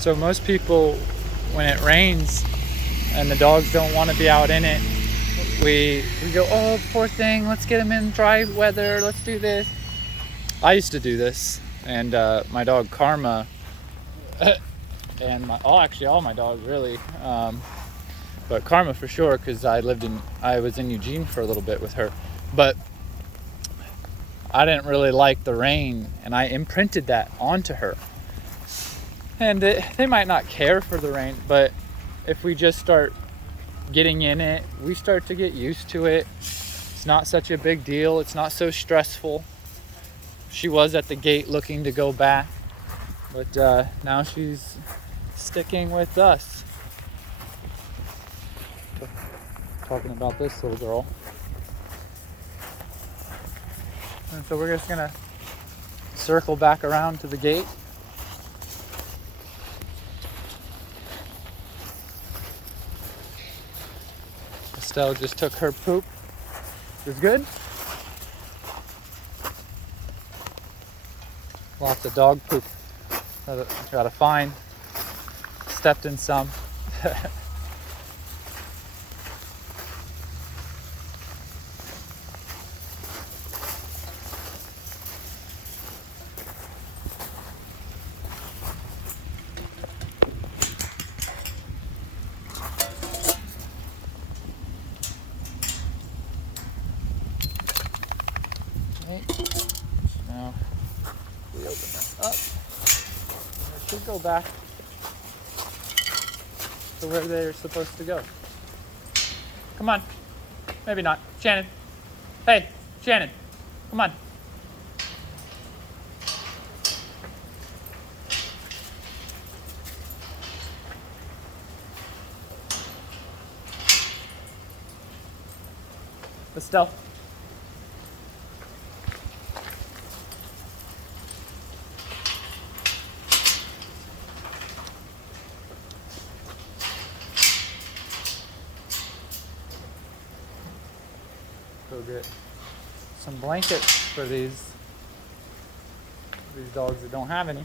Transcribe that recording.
So most people, when it rains and the dogs don't want to be out in it, we go, oh, poor thing, let's get him in dry weather, let's do this. I used to do this, and my dog Karma, and actually all my dogs really, but Karma for sure, because I was in Eugene for a little bit with her, but I didn't really like the rain, and I imprinted that onto her. And they might not care for the rain, but if we just start getting in it, we start to get used to it. It's not such a big deal. It's not so stressful. She was at the gate looking to go back, but now she's sticking with us. Talking about this little girl. And so we're just gonna circle back around to the gate. Estelle just took her poop. It was good. Lots of dog poop. Gotta find. Stepped in some. Okay. Now we open this up. It should go back to where they're supposed to go. Come on. Maybe not. Shannon. Hey, Shannon. Come on. Estelle. Go get some blankets for these dogs that don't have any.